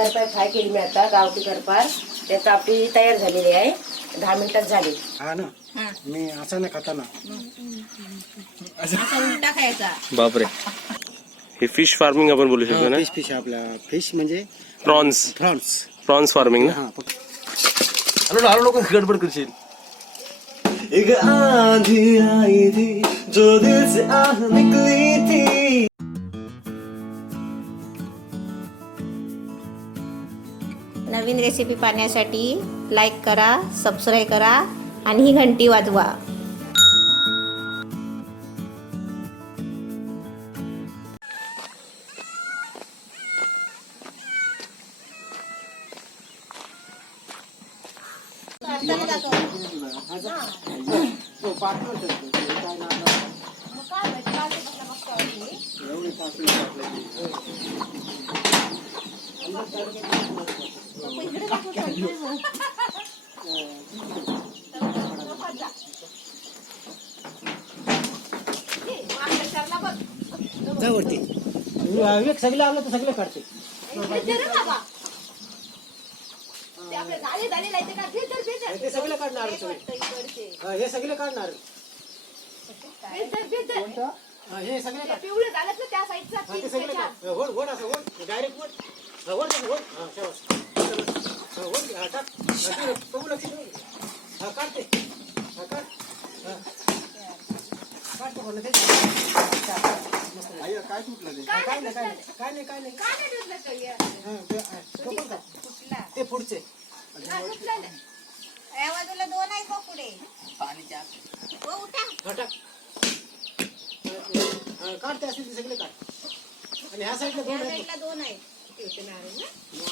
करपार fry केली मी आता गावठी करपार. त्यात आपली तयार झालेली आहे. 10 मिनिटात झाली. हा ना. मी असा नाही खाता ना. असा उलटा खायचा. बापरे. हे फिश फार्मिंग आपण बोलू शकतो ना. फिश आपला फिश म्हणजे प्रॉन्स प्रॉन्स फार्मिंग ना. हॅलो लोक गडबड करशील. एक आंधी आई थी जो दिल से आह निकली थी. नवीन रेसिपी पाहण्यासाठी लाईक करा, सबस्क्राईब करा आणि ही घंटी वाजवा. वरती सगळे आलं तर सगळे काढते. ते सगळे काढणार हे सगळे काढणार हे सगळे पिवळे झालं तर त्या साईडचा ते सगळे वड असं वड डायरेक्ट वड वड काढते काय तुटलं ते. काय नाही ते पुढचे या बाजूला 2 आहेत बघ पुढे. हो उठा. काढते असेल ते सगळे काढ. आणि ह्या साईडला 2 आहेत. 2 आहेत.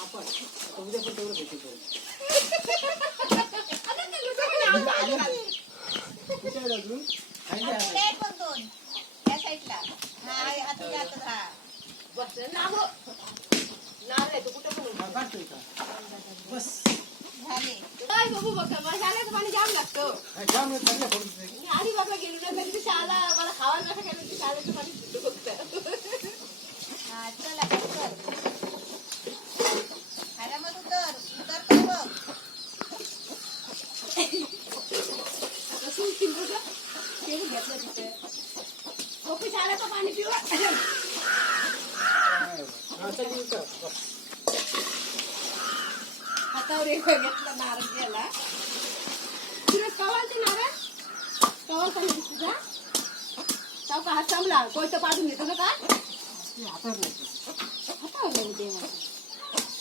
आपण उद्या पण तेवढं भेटेल. पण 2 या साईडला. काढतोय का बस झाले. पाणी जाम लागतं. जाम चांगल्या फोडून मी आधी बाबा गेलो ना तरी शाळा मला खावायला कसं केलं की शाळेचं पाणी सुटू फक्त. हा चला कर. खायला मग उतर कर बघ. लसूण चिंबूचं तेल घेतलं तिथे. गोपी शाळेचं पाणी पिवा. हातावर एक घेतला नारळ गेला. तुला कवाल ते नारळ कवाल पण तुझा चौका हात चांगला कोयतं पाडून घेतो का हातावर नाही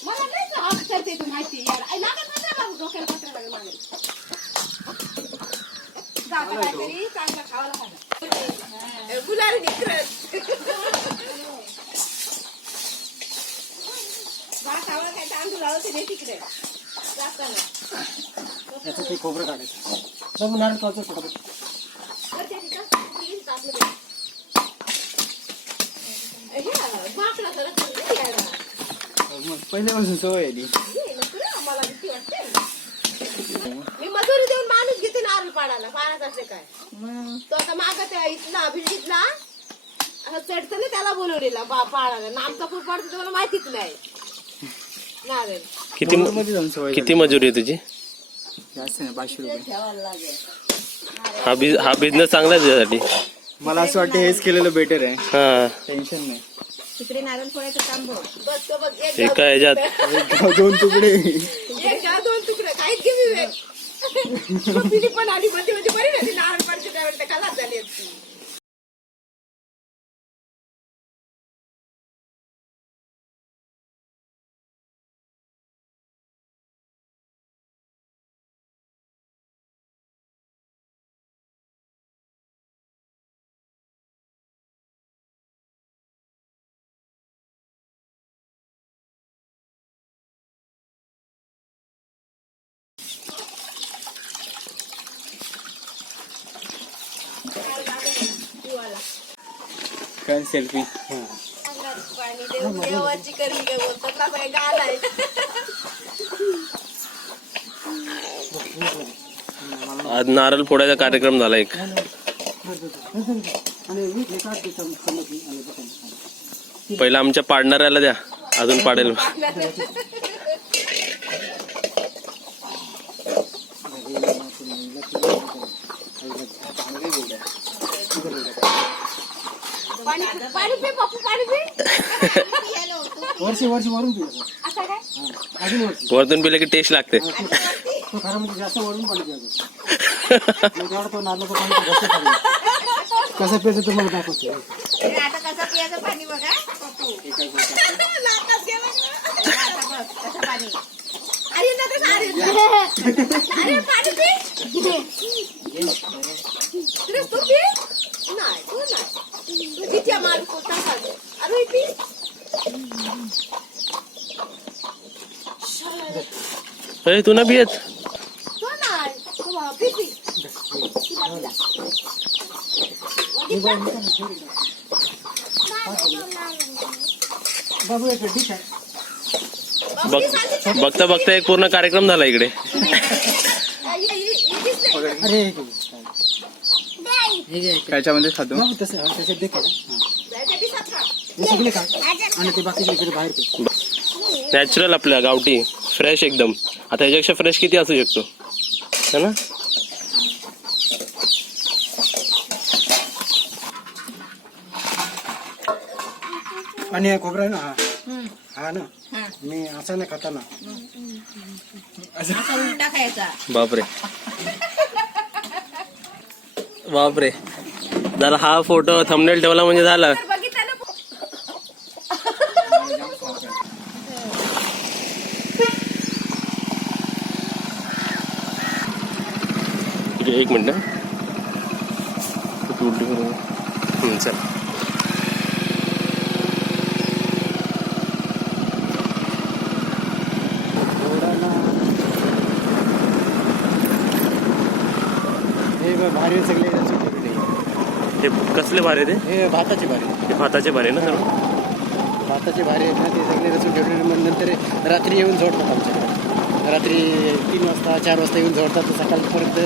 मला नाही हात करते तू माहिती यार लागत नाही डोक्याला पत्र लागेल मागेल जाता काहीतरी चांगला खावायला खायला गुलारी निकरत खावायला काय तांदूळ लावते नाही तिकडे जाताना याचं ते खोबरं काढायचं. मग नारळ काढतो फटाफट. पहिल्यापासून सवय आली. मी मजुरी देऊन माणूस घेते नारळ पाडायला पाण्यात असले काय तो आता मागत इथला भिंडीतला असं चढतं ना त्याला बोलवलेला पाडायला नामचा पूर पडतो तुम्हाला माहितीच नाही नारळ. किती मजुरी आहे तुझी? जास्त नाही 500 रुपये. हा बिझनेस चांगला आहे तुझ्यासाठी. मला असं वाटतं हेच केलेलं बेटर आहे. हा टेन्शन नाही. तिकडे नारळ फोडायचं काम बघ. बस तो बघ एक एका ह्याच्यात 2 तुकडे. एक गाव 2 तुकडे काहीच घेऊन पिली पण आली मध्ये मध्ये बरी ना ती नारळ पाडची त्यावेळेला खलास झाली असती. काय सेल्फी. पाणी देऊन देवाची करी गे बोलतात ना बाई गाल आहे. आज नारळ फोडायचा कार्यक्रम झाला एक. पहिला आमच्या पाडणाऱ्याला द्या. अजून पाडेल. पाणी पाणी पी बापू, पाणी पी. वर्षी वरून पिऊ असं काय? अजून वर्षी वरतून पिलं की टेस्ट लागते. तो खरं म्हणजे जास्त वरून पाणी प्यायचं. तेवढं तो नारळाचं पाणी जास्त पाणी. कसं प्यायचं तुम्हाला दाखवतो. आता कसं पियाचं पाणी बघा पप्पू. लाटात गेला ना. आता बघ कसं पाणी. अरे नका, अरे पाणी पी. सुरेश, तू पी. नाही, तू नाही. तू जिथे माल कोणता खातो. अरे पी. ए, तू ना पियत. तो नाही. तू पी पी. तुला पिला. बाबू एक डिश आहे. बघता बघता एक पूर्ण कार्यक्रम झाला इकडे. अरे हे घे. त्याच्यामध्ये खातो. बाबू तसं त्याच्यात दे का. हे सगळे खा आणि ते बाकीचे इकडे बाहेर पे. नॅचरल आपल्या गावठी फ्रेश एकदम. आता ह्याच्यापेक्षा फ्रेश किती असू शकतो है ना. आणि हे खोबरं आहे ना, हा ना, मी असं नाही खाता ना. असा उलटा खायचा. बापरे बापरे. जरा हा फोटो थंबनेल ठेवला म्हणजे झालं. बघितलं ना. एक मिनिट. उलटी करू. चल. हे भारी सगळे सुटलेले. हे कसले भारे ते. हे भाताचे भारी, हे भाताचे भारे ना सर्व. भाताचे भारी आहेत ना, ते सगळे रचून ठेवलेले. मग नंतर रात्री येऊन झोडतात आमच्याकडे. रात्री 3 वाजता 4 वाजता येऊन झोडतात, तर सकाळपर्यंत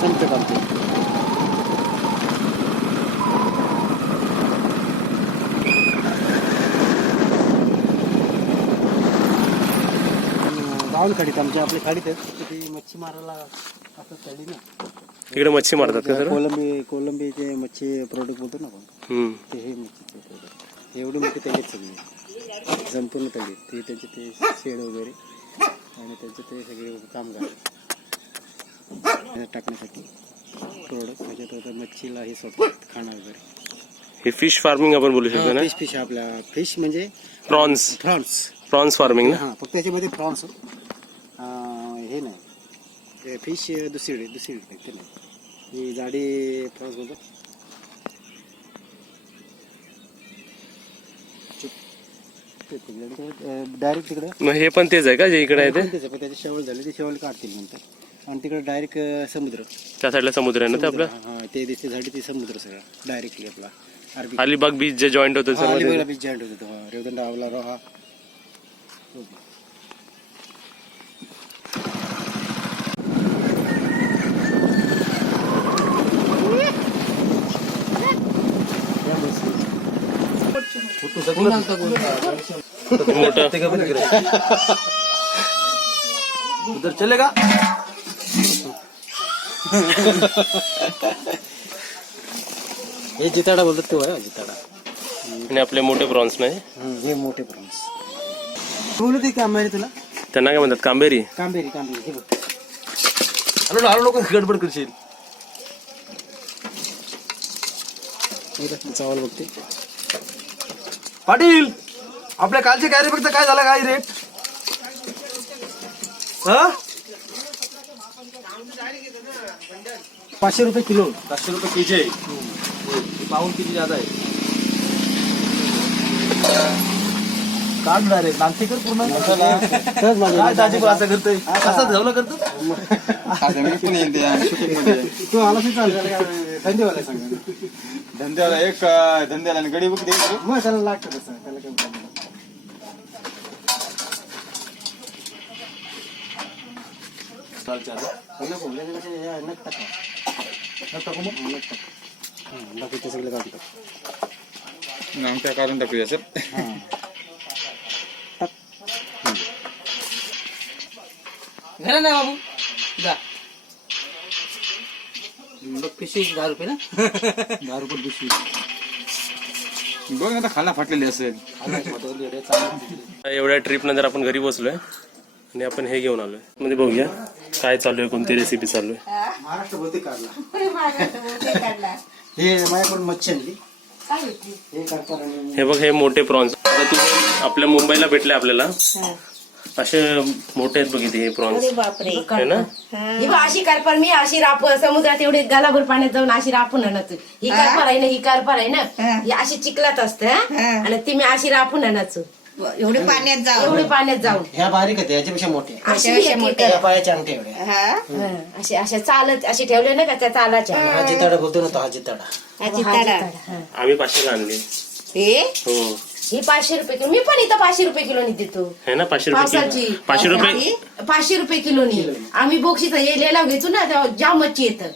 संपतात आमचे. गावून खाडीत आमच्या आपल्या खाडीत आहेत. ती मच्छी मारायला असं तळी ना. इकडे मच्छी मारतात का सर्व. कोलंबीचे मच्छी प्रोडक्ट बोलतो ना आपण, ते हे मच्छीचे प्रोडक्ट. एवढी मोठी तळीत सगळी संपूर्ण तळीत. ते त्यांचे ते शेड वगैरे आणि त्यांचे ते सगळे कामगार टाकण्यासाठी प्रोडक्ट. त्याच्यात मच्छीला हे सोडतात खाणं वगैरे. हे फिश फार्मिंग आपण बोलू शकतो ना. फिश आपल्या फिश म्हणजे प्रॉन्स प्रॉन्स फार्मिंग ना. हा, फक्त त्याच्यामध्ये प्रॉन्स हे नाही. फिश दुसरी ते नाही. ही जाडी प्रॉन्स बोलतो. डायरेक्ट तिकडे मग हे पण तेच आहे का जे इकडे आहे ते. त्याची शेवळ झाली, ती शेवळ काढतील नंतर आणि तिकडे डायरेक्ट समुद्र. त्या साईडला समुद्र आहे ना ते आपलं. हा, ते दिसते झाडी, ती समुद्र सगळा डायरेक्टली आपला अरबी. अलिबाग बीच जे जॉईंट होतं सर्व ते. अलिबागला बीच जॉईंट होतो. रेवदंडा आवला रोहा. मोठं उधर चलेगा. हे जिताडा बोलतात ते आहे जिताडा. आणि आपले मोठे प्रॉन्स नाही. हे मोठे प्रॉन्स बोलू ते का माहिती तुला. त्यांना काय म्हणतात कांबेरी. कांबेरी हे बघ. हॅलो लोक गडबड करशील. चावल बघते. पाटील आपल्या कालचे काय रे फक्त काय झालं काय रेट. हा 500 रुपये किलो. 500 रुपये केजी आहे. पाऊन किती ज्यादा आहे. काढ डायरेक्ट नागठी कर पूर्ण. काय दाजी पण असं करतोय. असं झवलं करतो. तू आला चालेल. धंदेवाला सांग. धंद्याला एक धंद्याला गडी बुक दे. मग त्याला लागतं तसं. त्याला काय problem नाही. नको, त्याच्यापेक्षा हे नख टाका. नख टाका. बाकीचे सगळे काढतात. काढून टाकूया सर. घरा ना बाबू जा बघ पिशवी 10 रुपये ना 10 रुपये पिशवी बघ आता खाना फाटलेली असेल एवढ्या ट्रिप नंतर आपण घरी पोहोचलोय आणि आपण हे घेऊन आलोय म्हणजे बघूया काय चालू आहे, कोणती रेसिपी चालू आहे. महाराष्ट्र बहुतेक काढला काढला हे माझ्याकडून मच्छी आणली काय होती हे करतात आणि हे बघ हे मोठे प्रॉन्स आता तू आपल्या मुंबईला भेटले आपल्याला असे मोठे आहेत बघितले हे प्रॉन्स अरे बापरे है ना. ही बघ अशी कारपार मी अशी राप समुद्रात एवढे गालाभर पाण्यात जाऊन अशी रापून आणायचो. ही कारपार आहे ना, ही कारपार आहे ना, ही अशी चिखलात असते आणि ती मी अशी रापून आणायचो. एवढे पाण्यात जाऊ एवढे पाण्यात जाऊन ह्या बारीक आहेत याच्यापेक्षा मोठे अशी बी एक एक या पायाच्या अंगठ्या एवढ्या हं, अशी अशा चालत अशी ठेवले ना का त्या चालाच्या. हा जिताडा बोलतो ना तो हा जिताडा आम्ही 500 आणले. हे हो ही 500 रुपये किलो. मी पण इथं 500 रुपये किलो देतो. है ना 500 रुपये पावसाची 500 रुपये 500 रुपये किलोनी आम्ही बोक्षीचा हे लिलाव घेतो ना तेव्हा जाम मच्छी येतं.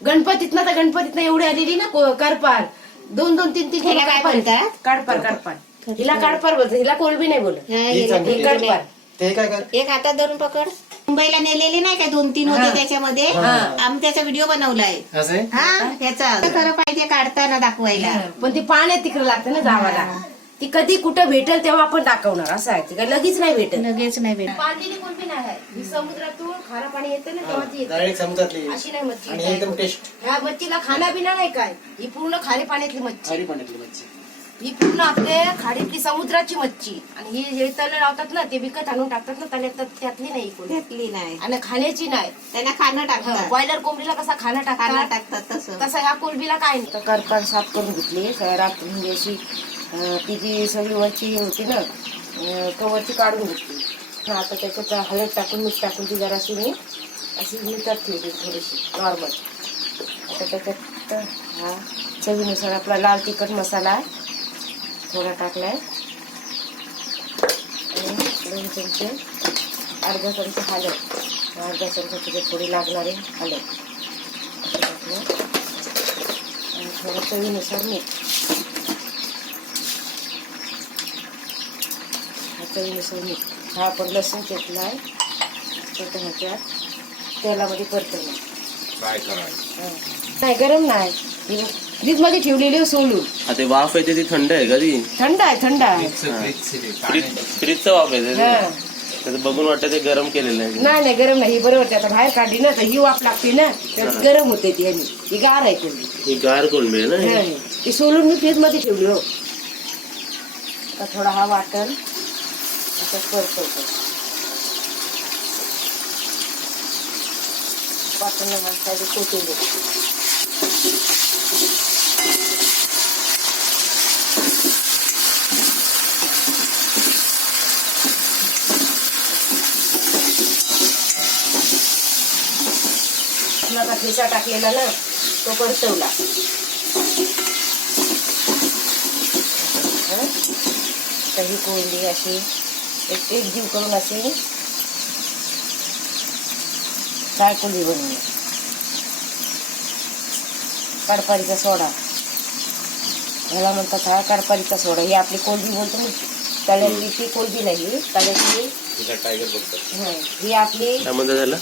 गणपतीत ना तर गणपतीत एवढी आलेली ना कारपार 2-2, 3-3 किलो ह्याला काय म्हणतात? कारपार हिला कारपार बोलतो, हिला कोलबी नाही बोलत. ही कारपार ते काय कर एक हातात धरून पकड. मुंबईला नेलेले नाही का 2-3 होते त्याच्यामध्ये आम्ही त्याचा व्हिडिओ बनवलाय. असं आहे हा ह्याचा खरं पाहिजे काढताना दाखवायला. पण ती पाण्यात तिकडे लागते ना जावाला. ती कधी कुठं भेटेल तेव्हा आपण दाखवणार असं आहे. ती काय लगेच नाही भेटत. लगेच नाही भेट. पाणलेली कोलबी नाही आहे. ही समुद्रातून खारं पाणी येतं ना तेव्हा ती येते. डायरेक्ट समुद्रातली अशी नाही मच्छी. आणि एकदम टेस्ट ह्या मच्छीला खाना बिना नाही काय. ही पूर्ण खारी पाण्यातली मच्छी. खारी पाण्यातली मच्छी ही पूर्ण आपल्या खाडीतली समुद्राची मच्छी. आणि ही जे तळ लावतात ना ते विकत आणून टाकतात ना त्यातली नाही कोणी. घेतली नाही आणि खाण्याची नाही. त्यांना खाणं टाकतात. बॉयलर कोंबडीला कसा खाना खाणं टाकतात टाकतात तसं. तसं ह्या कोलबीला काय नाही. करपान साफ करून घेतली रात्री म्हणजे अशी ती जी सगळी वरची होती ना कवरची काढून घेतली. आता त्याच्यात हळद टाकून मीठ टाकून ती जराशी मी अशी मिठात ठेवली थोडीशी नॉर्मल. आता त्याच्यात हा चवीनुसार आपला लाल तिखट मसाला थोडा टाकलाय आणि 2 चमचे अर्धा चमचा हळद अर्धा चमचा त्याच्यात थोडी लागणारी हळद असं टाकलं आणि थोडं चवीनुसार मीठ. चवीनुसार मीठ हा आपण लसूण घेतलाय तर ह्याच्यात तेलामध्ये परतवलं. नाही गरम नाही फ्रीज मध्ये ठेवलेली सोलून. आता वाफ येते ती थंड आहे का ती थंड आहे थंड आहे. फ्रीजचा वाफ आहे हा. त्याचं बघून वाटतं ते गरम केलेलं आहे. नाही गरम नाही. ही बरोबर आता बाहेर काढली ना तर ही वाफ लागते ना तर गरम होते ती. आणि ही गार आहे कोणती ही गार कोलंबी आहे ना ही. ती सोलून मी फ्रीज मध्ये ठेवली. हो आता थोडा हा वाटण असं परतवतो. वाटण माणसाला कोथिंबीर आपला ठेचा टाकलेला ना तो परतवला. ही कोळंबी अशी एक जीव करून अशी फ्राय कोळंबी बनवली. कडपारीचा सोडा ह्याला म्हणतात हा कडपारीचा सोडा. ही आपली कोळंबी बोलतो ना तळ्यातली ती कोळंबी नाही तळ्यातली ही आपली काय म्हणतात त्याला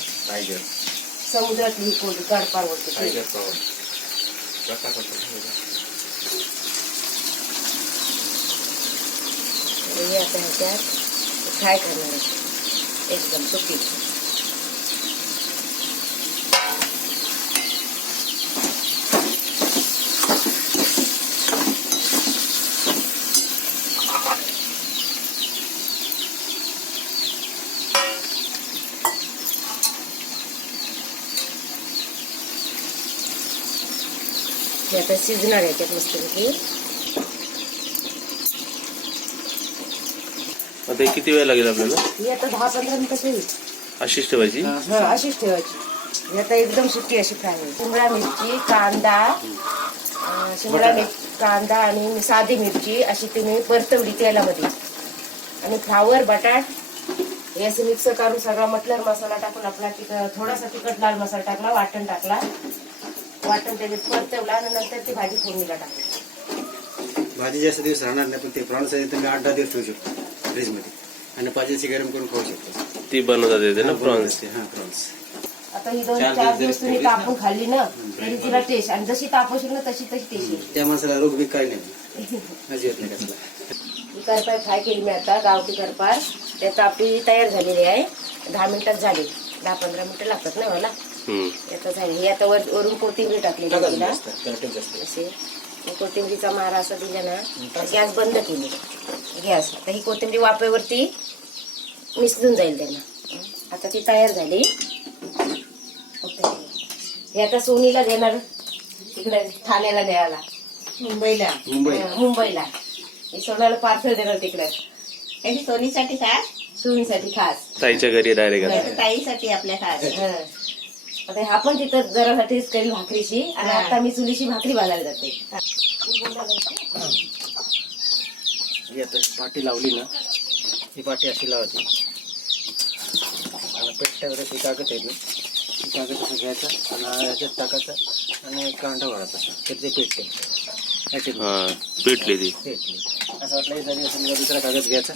समुद्रातली कोळंबी कडपार बोलतो. हे आता ह्याच्यात फ्राय करणार आहे एकदम सुकी. हे आता शिजणार याच्यात मस्तपैकी. आता किती वेळ लागेल आपल्याला ही आता 10-15 मिनिटं होईल. अशीच ठेवायची. अशीच ठेवायची. ही आता एकदम सुकी अशी फ्राय होईल. शिमला मिरची कांदा आणि साधी मिरची अशी तुम्ही परतवली तेलामध्ये आणि फ्लावर बटाट हे असं मिक्स करून सगळा मटलर मसाला टाकून आपला थोडासा तिखट लाल मसाला टाकला वाटण टाकला वाटण त्याच्यात परतवला आणि नंतर ती भाजी फोडणीला टाकली. भाजी जास्त दिवस राहणार नाही पण ते प्रॉन्स तुम्ही 8-10 दिवस ठेवू शकतो फ्रीजमध्ये आणि पाहिजे गरम करून खाऊ शकतो. ती बनवतात येते ना प्रॉन्स. हा प्रॉन्स. आता ही 2-4 दिवस तुम्ही तापून खाल्ली ना तरी तिला टेस्ट, आणि जशी तापवशील ना तशी टेस्ट येईल. त्या माणसाला रोग बी काय नाही, अजिबात नाही कसला. ही करपाय फ्राय केली मी आता, गावठी करपार. त्यात आपली तयार झालेली आहे. 10 मिनिटात झाली. 10-15 मिनिटं लागतात ना मला. आता झाली. हे आता वरून कोथिंबीर टाकलेली आहे तिला असे. कोथिंबीरीचा मारा असा दिला ना, गॅस बंद केली गॅस. आता ही कोथिंबीर वाफेवरती मिसळून जाईल त्यांना. आता ती तयार झाली. हे आता सोनीला देणार तिकडे ठाण्याला न्यायला, मुंबईला. हे सोनाला पार्सल देणार तिकडे. सोनीसाठी खास, सोनीसाठी खास, ताईच्या घरी डायरेक्ट. ताईसाठी आपल्या खास. आता हा पण तिथं जरा टेस्ट करेल भाकरीची. आणि आता मी चुलीची भाकरी भाजायला जाते. ही आता पाटी लावली ना, ही पाटी अशी लावायची. आणि पेट्यावर ती कागद आहे ना, ती कागद असं घ्यायचा आणि ह्याच्यात टाकायचं आणि कांदा वाढायचा असं, तर ते पेटते. हा पेटली ती. पेटली असं वाटलं की जरी समजा दुसरा कागद घ्यायचा.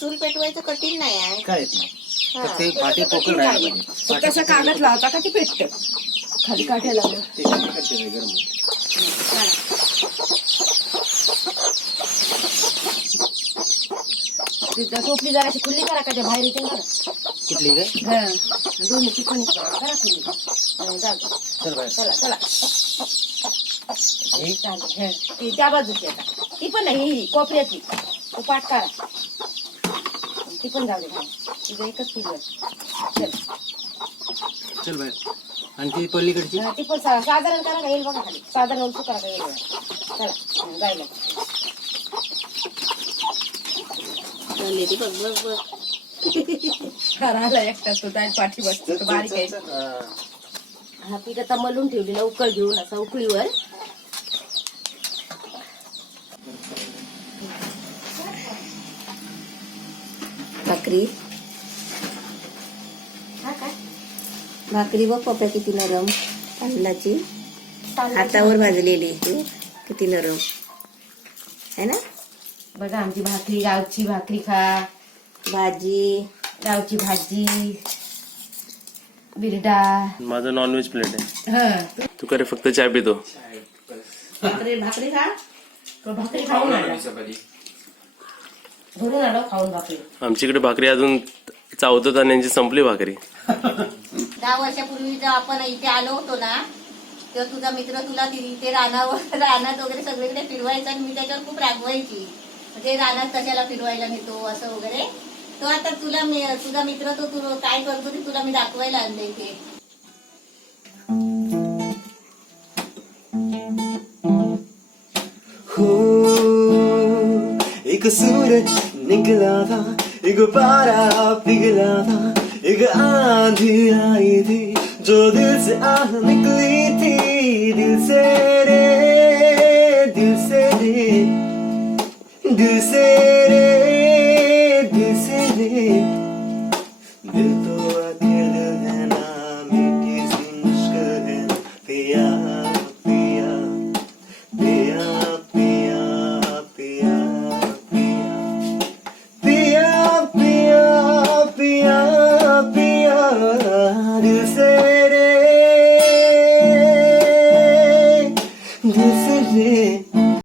चूल पेटवायचं कठीण नाही आहे. काय येत नाही, तर ते पाटी पोकळ राहायला पाहिजे. फक्त असं कागद लावता का ती पेटत खाली काठ्या लावलं. ते काय करते नाही गरम होते. टोपली जराशी खुल्ली करा का, त्या बाहेर येते करा. कुठली काय दोन्ही चिकन करा खुल्ली. जाऊ. चल बाहेर. चला चला. चालेल. ती त्या बाजूची आता, ती पण नाही, ही कोपऱ्याची. तो पाठ करा, ती पण जाऊ दे. तुझं एकच फुल. चल चल बाहेर. आणि ती पलीकडची ती पण साधारण करा का येईल बघा खाली. साधारण उलटू करा का येईल. चला जायला. राहिला एकटाच तो जाईल पाठी बसतो. तो बारीक आहे. हा पीठ आता मलून ठेवलेला उकळ घेऊन असा उकळीवर. भाकरी भाकरी बघ पप्या किती नरम, तांदळाची हातावर भाजलेली आहे, किती नरम आहे ना. बघा आमची भाकरी, गावची भाकरी खा. भाजी, गावची भाजी, बिरडा. माझं नॉनव्हेज प्लेट आहे. तू करे फक्त चहा पितो. भाकरी खा. तो भाकरी खाऊन आला, घरून आलो खाऊन भाकरी. आमच्याकडे भाकरी अजून चावतात आणि यांची संपली भाकरी. 10 वर्षापूर्वी जेव्हा आपण इथे आलो होतो ना, तेव्हा तुझा मित्र तुला इथे रानात वगैरे सगळीकडे फिरवायचा आणि मी त्याच्यावर खूप रागवायची. म्हणजे रानात कशाला फिरवायला नेतो असं वगैरे. तो आता तुझा मित्र तो तू काय करतो ते तुला मी दाखवायला आणले इथे. एक सूरज निकला था, एक पारा पिघला था, एक आंधी आई थी जो दिल से आह निकली थी, दिल से रे